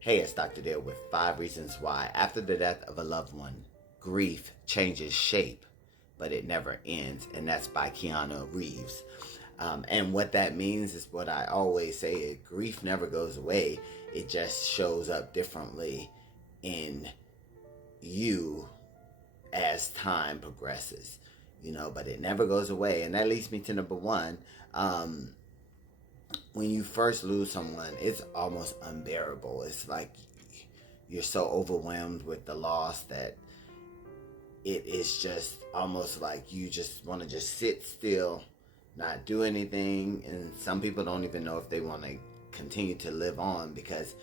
Hey, it's Dr. Dale with 5 reasons why, after the death of a loved one, grief changes shape, but it never ends. And that's by Keanu Reeves. And what that means is what I always say: grief never goes away. It just shows up differently in you as time progresses, but it never goes away. And that leads me to number one. When you first lose someone, it's almost unbearable. It's like you're so overwhelmed with the loss that it is just almost like you just want to just sit still, not do anything. And some people don't even know if they want to continue to live on because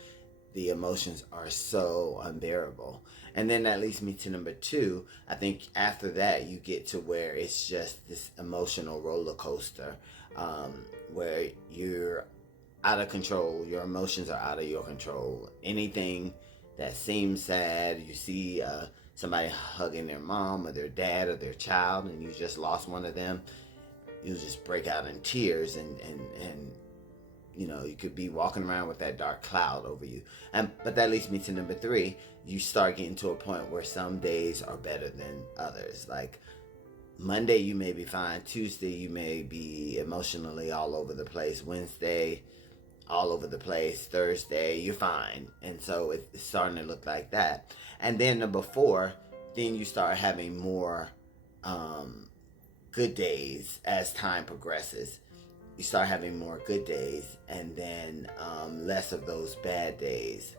the emotions are so unbearable. And then that leads me to number two. I think after that, you get to where it's just this emotional roller coaster, where you're out of control. Your emotions are out of your control. Anything that seems sad, you see somebody hugging their mom or their dad or their child, and you just lost one of them, you just break out in tears, and you could be walking around with that dark cloud over you. But that leads me to number three. You start getting to a point where some days are better than others. Like Monday, you may be fine. Tuesday, you may be emotionally all over the place. Wednesday, all over the place. Thursday, you're fine. And so it's starting to look like that. And then number four, then you start having more good days as time progresses. You start having more good days, and then less of those bad days.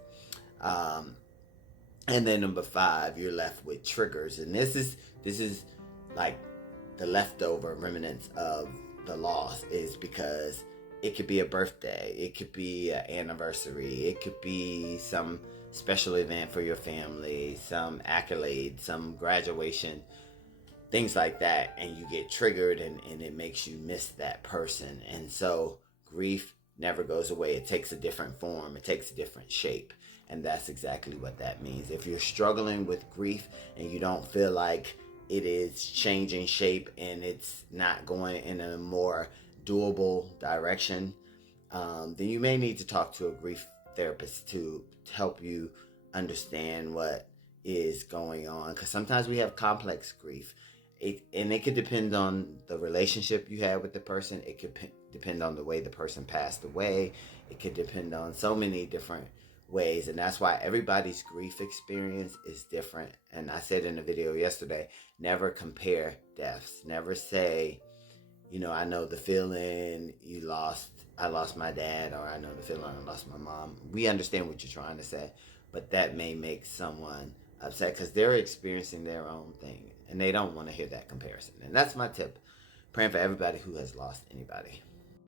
And then number five, you're left with triggers. And this is like the leftover remnants of the loss, is because it could be a birthday, it could be an anniversary, it could be some special event for your family, some accolade, some graduation, things like that, and you get triggered, and it makes you miss that person. And so grief never goes away. It takes a different form, it takes a different shape. And that's exactly what that means. If you're struggling with grief and you don't feel like it is changing shape and it's not going in a more doable direction, then you may need to talk to a grief therapist to help you understand what is going on. Because sometimes we have complex grief. It could depend on the relationship you had with the person. It could depend on the way the person passed away. It could depend on so many different ways. And that's why everybody's grief experience is different. And I said in a video yesterday, never compare deaths. Never say, I know the feeling I lost my dad, or I know the feeling I lost my mom. We understand what you're trying to say, but that may make someone upset because they're experiencing their own thing and they don't want to hear that comparison. And that's my tip. Praying for everybody who has lost anybody.